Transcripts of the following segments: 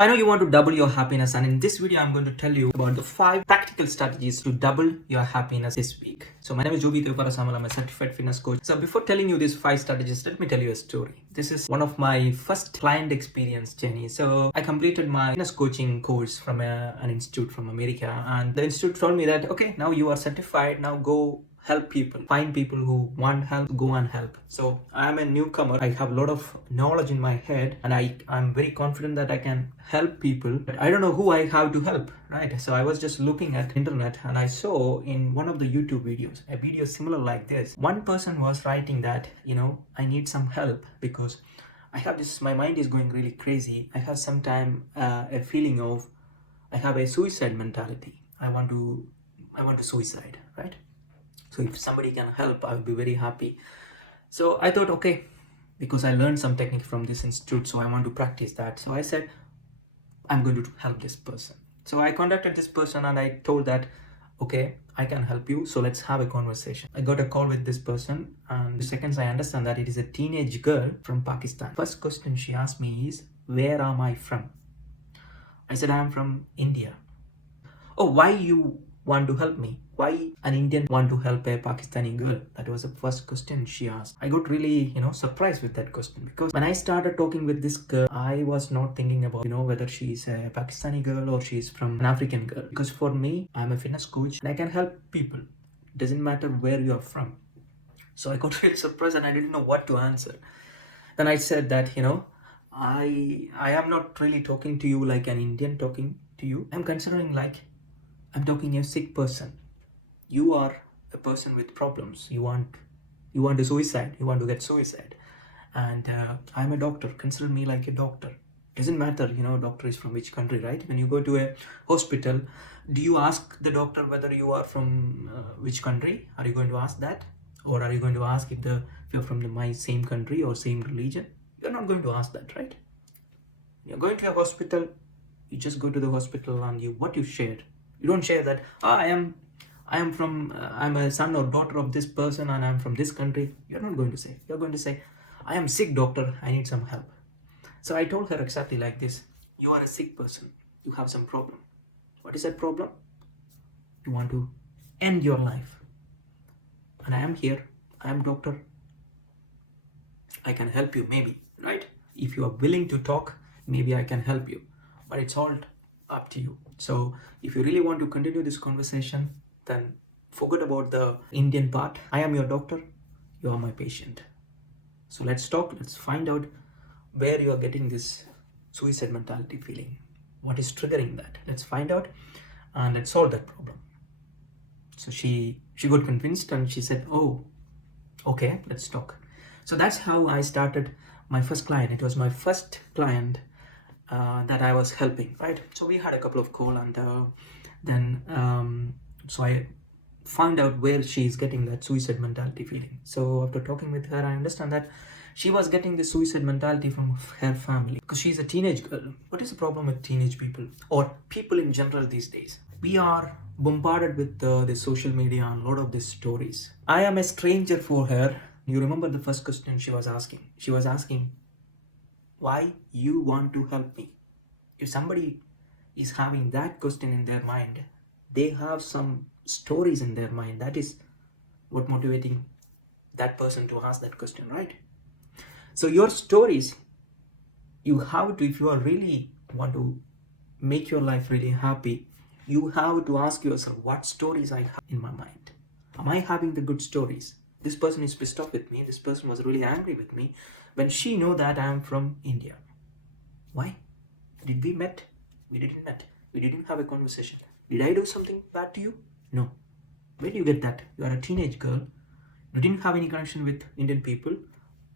I know you want to double your happiness, and in this video, I'm going to tell you about the 5 practical strategies to double your happiness this week. So, my name is Jogi Devarasamal. I'm a certified fitness coach. So, before telling you these 5 strategies, let me tell you a story. This is one of my first client experience journey. So, I completed my fitness coaching course from an institute from America, and the institute told me that, okay, now you are certified, now go help people, find people who want help, go and help. So I'm a newcomer. I have a lot of knowledge in my head, and I'm very confident that I can help people, but I don't know who I have to help, right? So I was just looking at internet, and I saw in one of the YouTube videos a video similar like this. One person was writing that, I need some help because I have this, my mind is going really crazy. I have sometime a feeling of, I have a suicide mentality. I want to suicide, right? So if somebody can help, I will be very happy. So I thought, okay, because I learned some technique from this institute, so I want to practice that. So I said, I'm going to help this person. So I contacted this person and I told that, okay, I can help you. So let's have a conversation. I got a call with this person, and the seconds I understand that it is a teenage girl from Pakistan. First question she asked me is, where am I from? I said, I am from India. Oh, why you want to help me? Why an Indian want to help a Pakistani girl? That was the first question she asked. I got really, surprised with that question, because when I started talking with this girl, I was not thinking about, whether she's a Pakistani girl or she's from an African girl. Because for me, I'm a fitness coach and I can help people. It doesn't matter where you are from. So I got really surprised and I didn't know what to answer. Then I said that, I am not really talking to you like an Indian talking to you. I'm considering like I'm talking a sick person. You are a person with problems. You want to suicide. You want to get suicide. And I'm a doctor. Consider me like a doctor. Doesn't matter, doctor is from which country, right? When you go to a hospital, do you ask the doctor whether you are from which country? Are you going to ask that? Or are you going to ask if you're from my same country or same religion? You're not going to ask that, right? You're going to a hospital, you just go to the hospital and you share. You don't share that, I'm a son or daughter of this person and I'm from this country. You're not going to say. You're going to say, I am sick, doctor, I need some help. So I told her exactly like this. You are a sick person. You have some problem. What is that problem? You want to end your life. And I am here. I am doctor. I can help you maybe, right? If you are willing to talk, maybe I can help you. But it's all up to you. So if you really want to continue this conversation, then forget about the Indian part. I am your doctor. You are my patient. So let's talk. Let's find out where you are getting this suicide mentality feeling. What is triggering that? Let's find out and let's solve that problem. So she got convinced and she said, oh, okay, let's talk. So that's how I started my first client. It was my first client that I was helping, right? So we had a couple of calls, and then so I found out where she is getting that suicide mentality feeling. So after talking with her, I understand that she was getting the suicide mentality from her family because she's a teenage girl. What is the problem with teenage people or people in general these days? We are bombarded with the social media and a lot of these stories. I am a stranger for her. You remember the first question she was asking? She was asking, why you want to help me? If somebody is having that question in their mind, they have some stories in their mind. That is what motivating that person to ask that question, right? So your stories, you have to, if you are really want to make your life really happy, you have to ask yourself, what stories I have in my mind? Am I having the good stories? This person is pissed off with me. This person was really angry with me when she know that I am from India. Why? Did we met? We didn't met. We didn't have a conversation. Did I do something bad to you? No. Where do you get that? You are a teenage girl. You didn't have any connection with Indian people,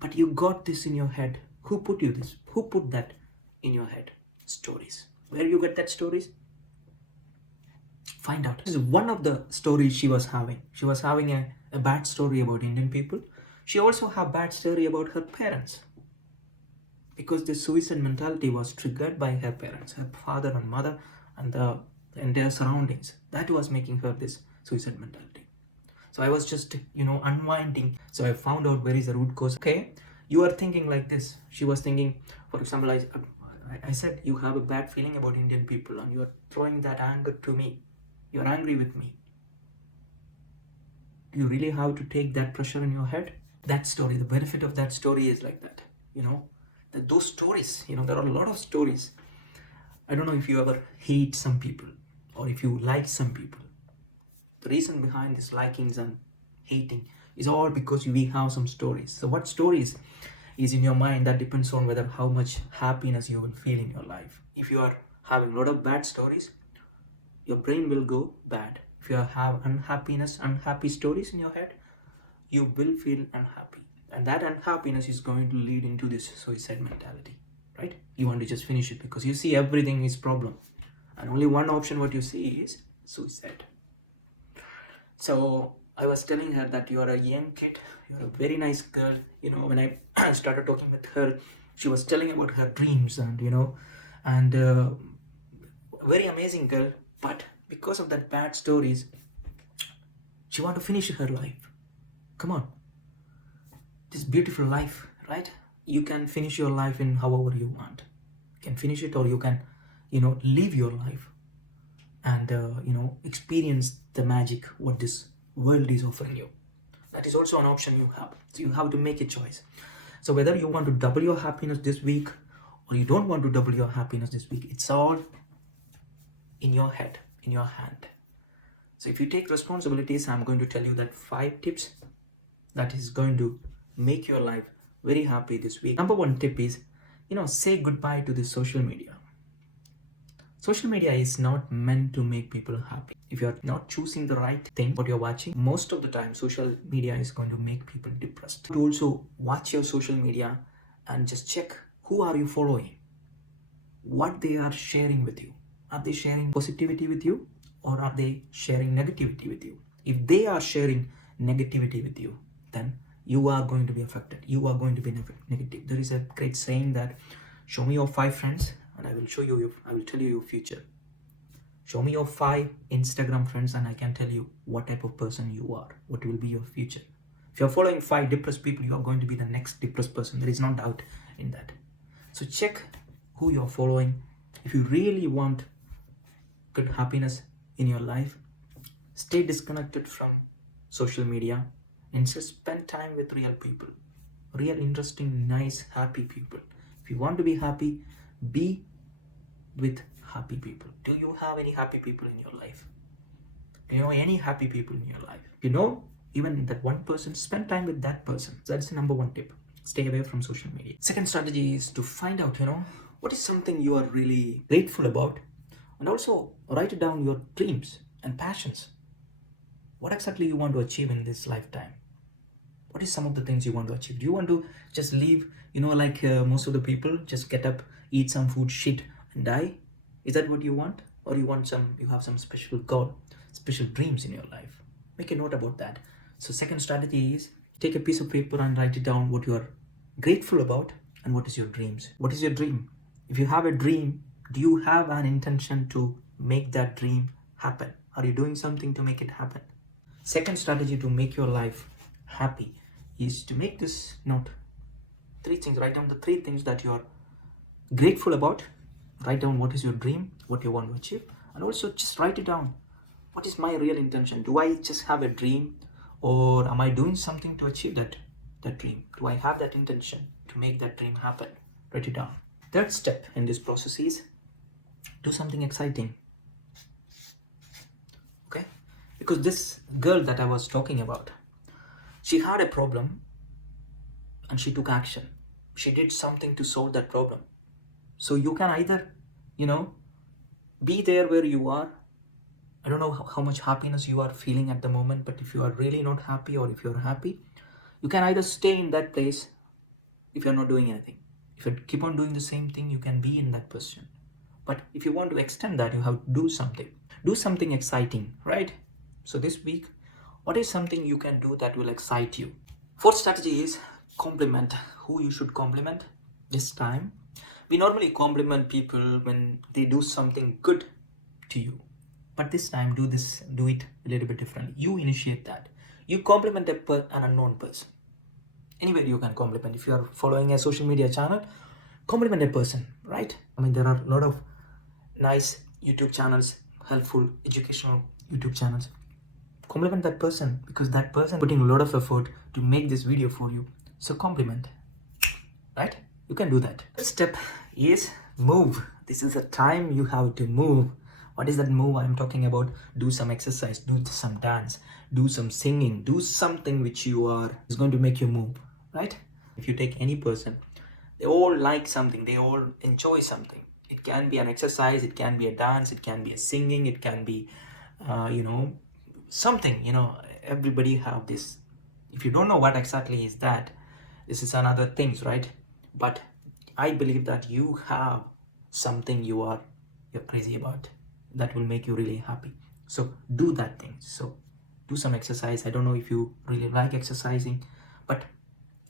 but you got this in your head. Who put you this? Who put that in your head? Stories. Where you get that stories? Find out. This is one of the stories she was having. She was having a bad story about Indian people. She also had bad story about her parents. Because the suicide mentality was triggered by her parents, her father and mother, and the entire surroundings. That was making her this suicide mentality. So I was just, unwinding. So I found out where is the root cause. Okay, you are thinking like this. She was thinking, for example, I said you have a bad feeling about Indian people and you're throwing that anger to me. You're angry with me. Do you really have to take that pressure in your head? That story, the benefit of that story is like that. That those stories, there are a lot of stories. I don't know if you ever hate some people or if you like some people. The reason behind this likings and hating is all because we have some stories. So what stories is in your mind, that depends on whether how much happiness you will feel in your life. If you are having a lot of bad stories, your brain will go bad. If you have unhappy stories in your head, you will feel unhappy. And that unhappiness is going to lead into this suicide mentality, right? You want to just finish it because you see everything is problem. And only one option what you see is suicide. So I was telling her that you are a young kid, you're a very nice girl. When I started talking with her, she was telling about her dreams and a very amazing girl. But because of that bad stories, she want to finish her life. Come on. This beautiful life, right? You can finish your life in however you want. You can finish it, or you can, live your life and, experience the magic what this world is offering you. That is also an option you have. So you have to make a choice. So whether you want to double your happiness this week or you don't want to double your happiness this week, it's all in your head, in your hand. So if you take responsibilities, I'm going to tell you that 5 tips that is going to make your life very happy this week. Number 1 tip is, say goodbye to the social media. Social media is not meant to make people happy. If you're not choosing the right thing, what you're watching, most of the time, social media is going to make people depressed. To also watch your social media and just check who are you following, what they are sharing with you. Are they sharing positivity with you or are they sharing negativity with you? If they are sharing negativity with you, then you are going to be affected. You are going to be negative. There is a great saying that show me your 5 friends and I will tell you your future. Show me your 5 Instagram friends and I can tell you what type of person you are, what will be your future. If you're following 5 depressed people, you are going to be the next depressed person. There is no doubt in that. So check who you're following. If you really want good happiness in your life, stay disconnected from social media and just spend time with real people, real interesting, nice, happy people. If you want to be happy, be with happy people. Do you have any happy people in your life? Do you know any happy people in your life? Even that one person, spend time with that person. That's the number 1 tip. Stay away from social media. Second strategy is to find out, what is something you are really grateful about, and also write down your dreams and passions. What exactly you want to achieve in this lifetime? What is some of the things you want to achieve? Do you want to just leave, like most of the people, just get up, eat some food, shit, and die? Is that what you want? Or you have some special goal, special dreams in your life? Make a note about that. So second strategy is take a piece of paper and write it down what you are grateful about and what is your dreams. What is your dream? If you have a dream, do you have an intention to make that dream happen? Are you doing something to make it happen? Second strategy to make your life happy is to make this note. 3 things. Write down the 3 things that you are grateful about. Write down what is your dream, what you want to achieve, and also just write it down. What is my real intention? Do I just have a dream, or am I doing something to achieve that dream? Do I have that intention to make that dream happen? Write it down. Third step in this process is do something exciting. Okay? Because this girl that I was talking about, she had a problem and she took action. She did something to solve that problem. So you can either, be there where you are. I don't know how much happiness you are feeling at the moment, but if you are really not happy or if you're happy, you can either stay in that place if you're not doing anything. If you keep on doing the same thing, you can be in that position. But if you want to extend that, you have to do something. Do something exciting, right? So this week, what is something you can do that will excite you? Fourth strategy is compliment. Who you should compliment this time? We normally compliment people when they do something good to you. But this time, do it a little bit differently. You initiate that. You compliment an unknown person. Anywhere you can compliment. If you are following a social media channel, compliment a person, right? I mean, there are a lot of nice YouTube channels, helpful, educational YouTube channels. Compliment that person because that person putting a lot of effort to make this video for you. So compliment, right? You can do that. First step is move. This is the time you have to move. What is that move I'm talking about? Do some exercise, do some dance, do some singing, do something which is going to make you move, right? If you take any person, they all like something, they all enjoy something. It can be an exercise, it can be a dance, it can be a singing, it can be something, everybody have this. If you don't know what exactly is that, this is another things, right? But I believe that you have something you're crazy about that will make you really happy. So do that thing. So do some exercise. I don't know if you really like exercising, but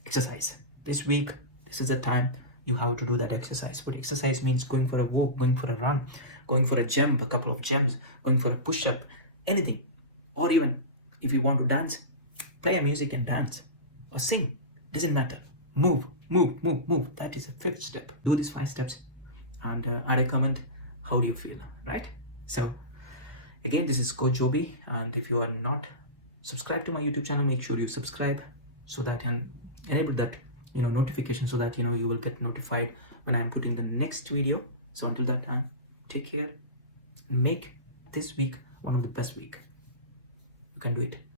exercise this week. This is the time you have to do that exercise. But exercise means going for a walk, going for a run, going for a jump, a couple of jumps, going for a push-up, anything. Or even if you want to dance, play a music and dance or sing, doesn't matter. Move. That is the fifth step. Do these 5 steps and add a comment. How do you feel, right? So again, this is Coach Joby, and if you are not subscribed to my YouTube channel, make sure you subscribe so that and enable that notification so that you will get notified when I'm putting the next video. So until that time, take care. Make this week one of the best week. You can do it.